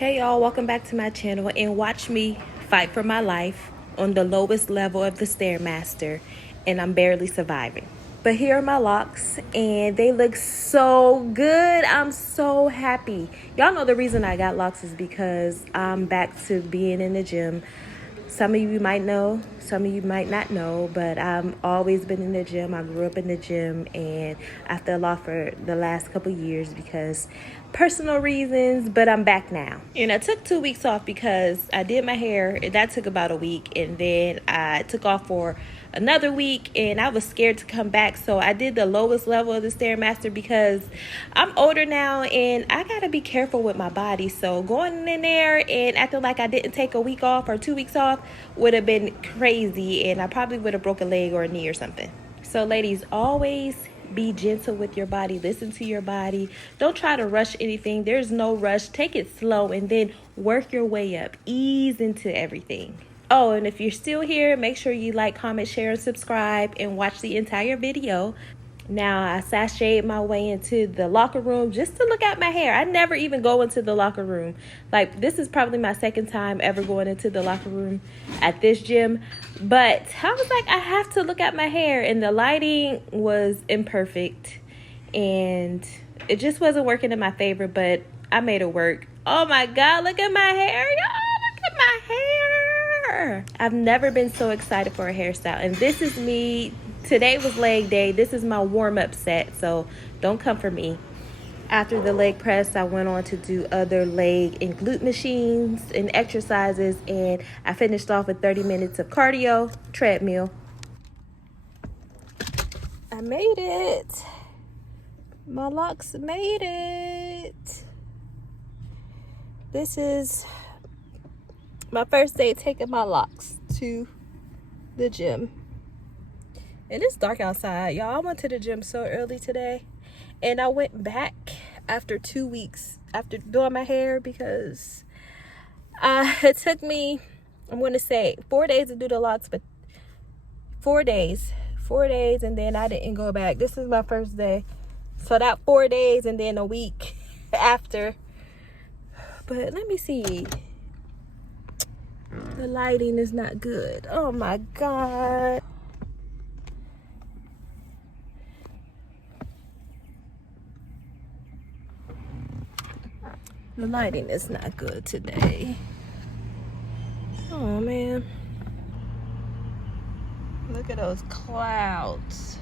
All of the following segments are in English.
Hey y'all, welcome back to my channel and watch me fight for my life on the lowest level of the Stairmaster, and I'm barely surviving. But here are my locks and they look so good. I'm so happy. Y'all know the reason I got locks is because I'm back to being in the gym. Some of you might know, some of you might not know, but I've always been in the gym. I grew up in the gym and I fell off for the last couple years because personal reasons, but I'm back now. And I took 2 weeks off because I did my hair. That took about a week, and then I took off for another week and I was scared to come back, so I did the lowest level of the Stairmaster because I'm older now and I gotta be careful with my body. So going in there and acting like I didn't take a week off or 2 weeks off would have been crazy, and I probably would have broke a leg or a knee or something. So ladies, always be gentle with your body. Listen to your body. Don't try to rush anything. There's no rush. Take it slow and then work your way up. Ease into everything. Oh, and if you're still here, make sure you like, comment, share, and subscribe and watch the entire video. Now, I sashayed my way into the locker room just to look at my hair. I never even go into the locker room. Like, this is probably my second time ever going into the locker room at this gym. But I was like, I have to look at my hair. And the lighting was imperfect. And it just wasn't working in my favor, but I made it work. Oh my God, look at my hair, y'all. Look at my hair. I've never been so excited for a hairstyle. And this is me. Today was leg day. This is my warm-up set, so don't come for me. After the leg press, I went on to do other leg and glute machines and exercises, and I finished off with 30 minutes of cardio, treadmill. I made it. My locks made it. This is my first day taking my locks to the gym. And it's dark outside, y'all. I went to the gym so early today, and I went back after 2 weeks after doing my hair because it took me, I'm going to say 4 days to do the locks, but 4 days, and then I didn't go back. This is my first day, so that 4 days and then a week after. But let me see. The lighting is not good. Oh my God. The lighting is not good today. Oh man. Look at those clouds.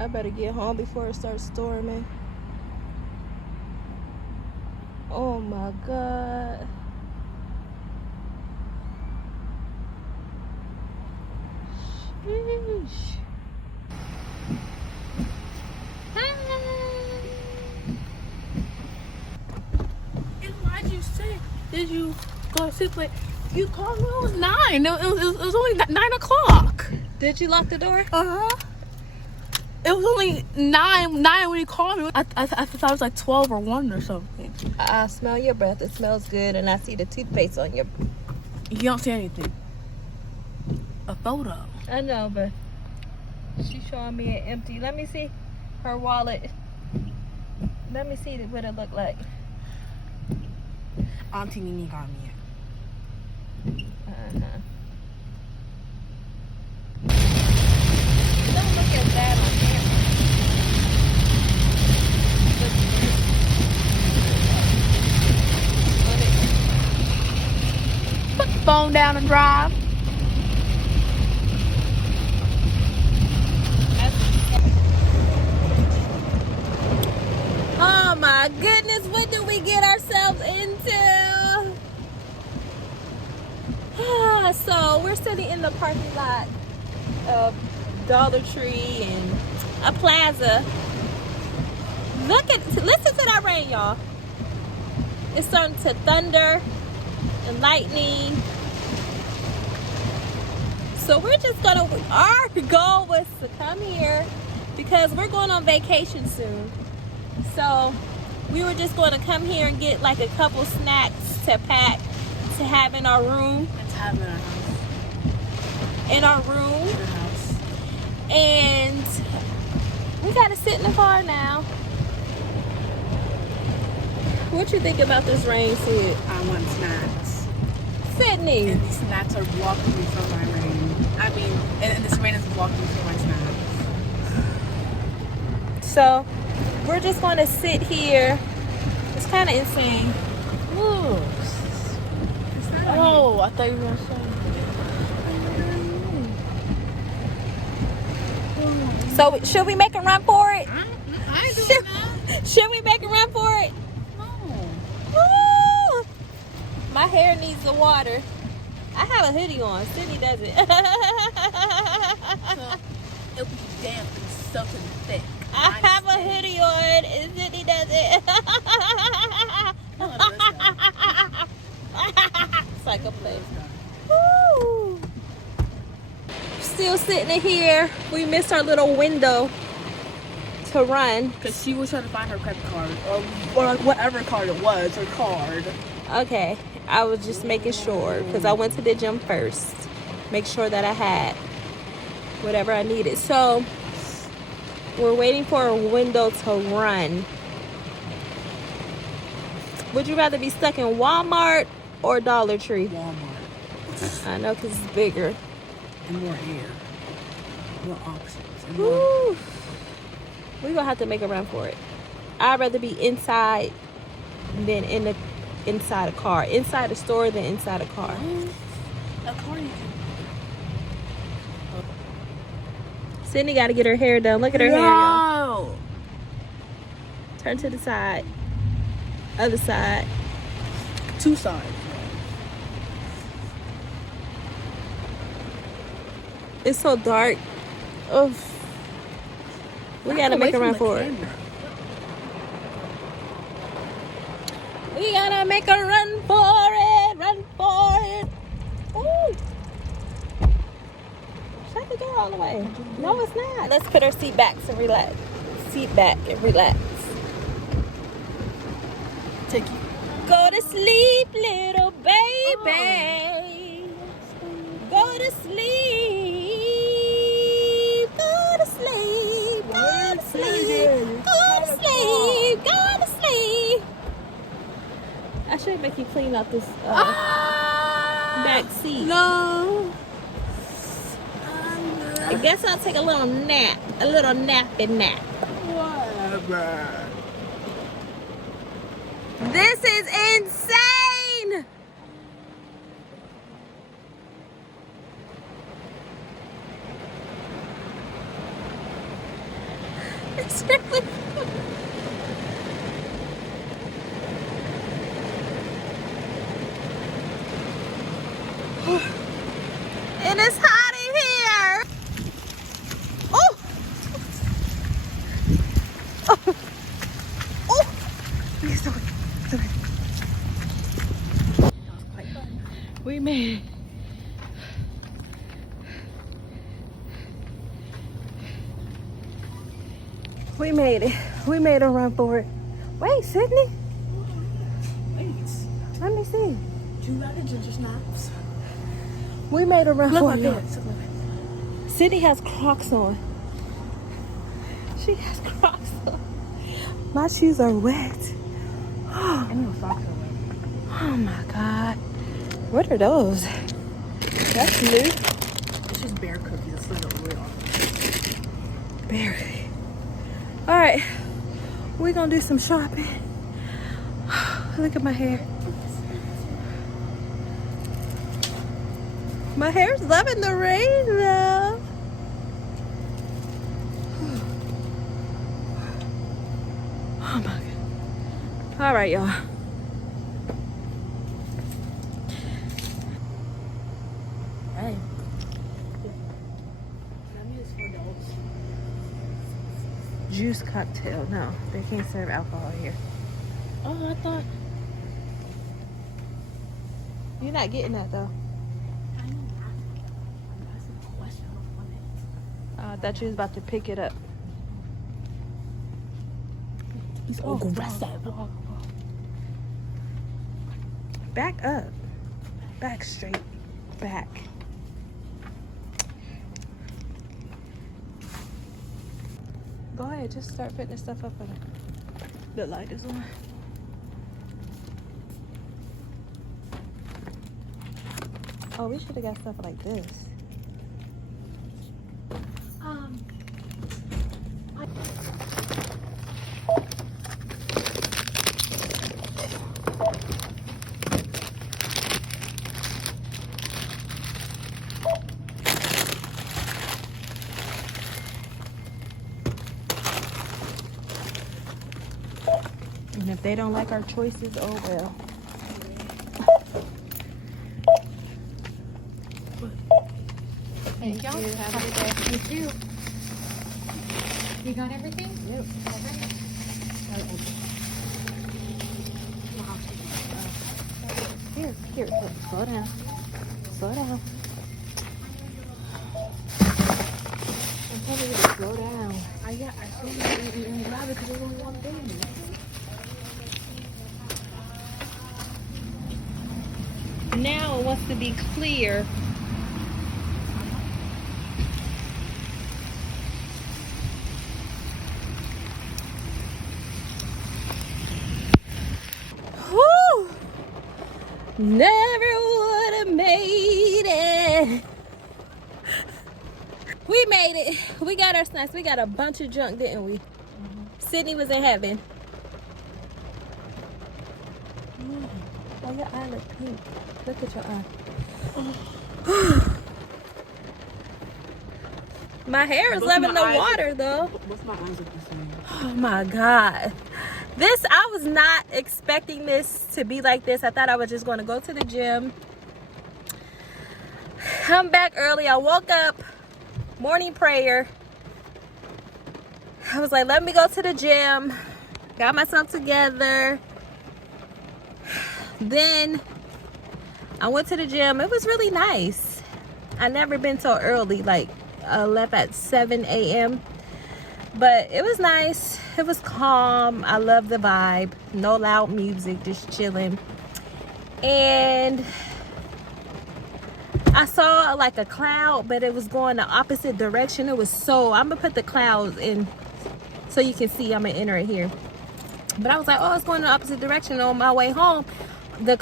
I better get home before it starts storming. Oh my God. Sheesh. Did you go to sleep late? You called me. It was 9. It was only 9 o'clock. Did you lock the door? It was only 9 when you called me. I thought it was like 12 or 1 or something. I smell your breath. It smells good, and I see the toothpaste on your. You don't see anything. A photo. I know, but she's showing me an empty. Let me see her wallet. Let me see what it looked like. Auntie Nini got me it. Don't look as bad on camera. Put the phone down and drive. Oh my goodness, what did we get ourselves into? So we're sitting in the parking lot of Dollar Tree and a plaza. Listen to that rain, y'all. It's starting to thunder and lightning. So we're just gonna, our goal was to come here because we're going on vacation soon. So we were just going to come here and get like a couple snacks to pack to have in our room. Let's have it in our house. In our room. Your house. And we got to sit in the car now. What you think about this rain, Sid? I want snacks. Sydney. And these snacks are blocking me from my rain. I mean, and this rain is blocking me from my snacks. So, we're just going to sit here. It's kind of insane. Look. Oh, I thought you were going to say. So, should we make a run for it? I do now. Should we make a run for it? No. Woo! My hair needs the water. I have a hoodie on. Sydney doesn't. So, it'll be damp and something thick. I have a hoodie on and Sydney doesn't. Psycho place. Woo! Still sitting in here. We missed our little window to run. Because she was trying to find her credit card. Or whatever card it was. Her card. Okay. I was just making sure. Because I went to the gym first. Make sure that I had whatever I needed. So, we're waiting for a window to run. Would you rather be stuck in Walmart or Dollar Tree? Walmart. I know because it's bigger. And more hair. More options. And Woo. We're gonna have to make a run for it. I'd rather be inside than inside a car. Inside a store than inside a car. A car you can. Sydney got to get her hair done. Look at her hair, y'all. No. Turn to the side. Other side. Two sides. It's so dark. Oh, we gotta make a run for it. We gotta make a run for it. Run for it. Ooh. Shut the door all the way. No, it's not. Let's put our seat back and relax. Seat back and relax. Take you. Go to sleep, little baby. Go to sleep. Go to sleep. Go to sleep. Go to sleep. Go to sleep. I should make you clean up this back seat. No. I guess I'll take a little nap. A little nappy nap. Whatever. This is insane. It's really and it's hot in here. Oh. Oh. Oh. It's okay. It's okay. We made it. We made it. We made a run for it. Wait, Sydney. Wait. Let me see. Do you like the ginger snaps? We made a run Look for like it. this. Sydney has Crocs on. She has Crocs on. My shoes are wet. And your socks are wet. Oh my God. What are those? That's new. It's just bear cookies. It's like a real. Barely. All right. We're going to do some shopping. Look at my hair. My hair's loving the rain though. Oh my God. All right, y'all. Hey. That means $4. Juice cocktail. No, they can't serve alcohol here. Oh, I thought. You're not getting that though. I know. I'm asking a question. I don't want it. I thought you was about to pick it up. He's so aggressive. Back up. Back straight. Back. Go ahead, just start putting this stuff up on it. The light is on. Oh, we should have got stuff like this. And if they don't like our choices, oh well. Thank you. Have a good day. Thank you. You got everything? Yep. Here, slow down. Slow down. I'm telling you to slow down. I told you to grab it because there's only one thing. Now it wants to be clear. Whew. Never would have made it. We made it. We got our snacks. We got a bunch of junk, didn't we? Sydney was in heaven. Oh, your eye look pink. Look at your eye. My hair is loving the water, though. What's my eyes look the same? Oh my God. I was not expecting this to be like this. I thought I was just going to go to the gym. I'm back early. I woke up, morning prayer. I was like, let me go to the gym. Got myself together. Then I went to the gym. It was really nice. I never been so early. Like, I left at 7 a.m. But it was nice. It was calm. I love the vibe. No loud music, just chilling. And I saw like a cloud, but it was going the opposite direction. It was so, I'm gonna put the clouds in so you can see. I'm gonna enter it here. But I was like, oh, it's going the opposite direction. On my way home, the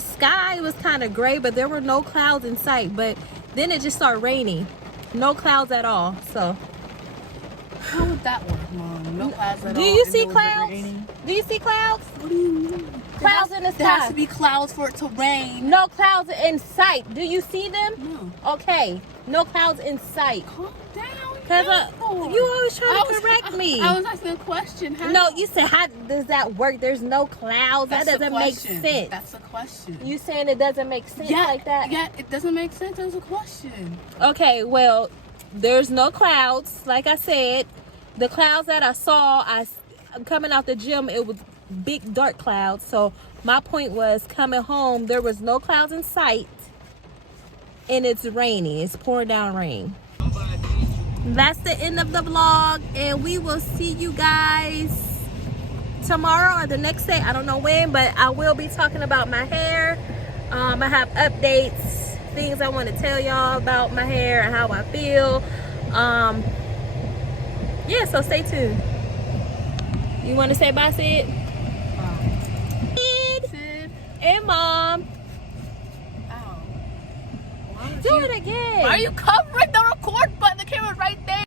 sky was kind of gray, but there were no clouds in sight. But then it just started raining. No clouds at all. So How would that work, Mom? No clouds at all. do you and see it was clouds? raining? Do you see clouds? What do you mean? Clouds in the There has sky. to be clouds for it to rain. No clouds in sight. Do you see them? No. Okay. No clouds in sight. Calm down. Cause you always trying to correct me. I was asking a question. How? No, you said, how does that work? There's no clouds. That's That the doesn't make question. sense. That's a question. You saying it doesn't make sense like that? Yeah, it doesn't make sense. It's a question. Okay, well, there's no clouds. Like I said, the clouds that I saw, coming out the gym, it was big dark clouds. So my point was, coming home, there was no clouds in sight, and it's raining. It's pouring down rain. That's the end of the vlog, and we will see you guys tomorrow or the next day. I don't know when, but I will be talking about my hair. I have updates, things I want to tell y'all about my hair and how I feel. Yeah, so stay tuned. You want to say bye, Sid? Sid. And Mom. Ow. Do it again. Why are you covering the record button? The camera's right there.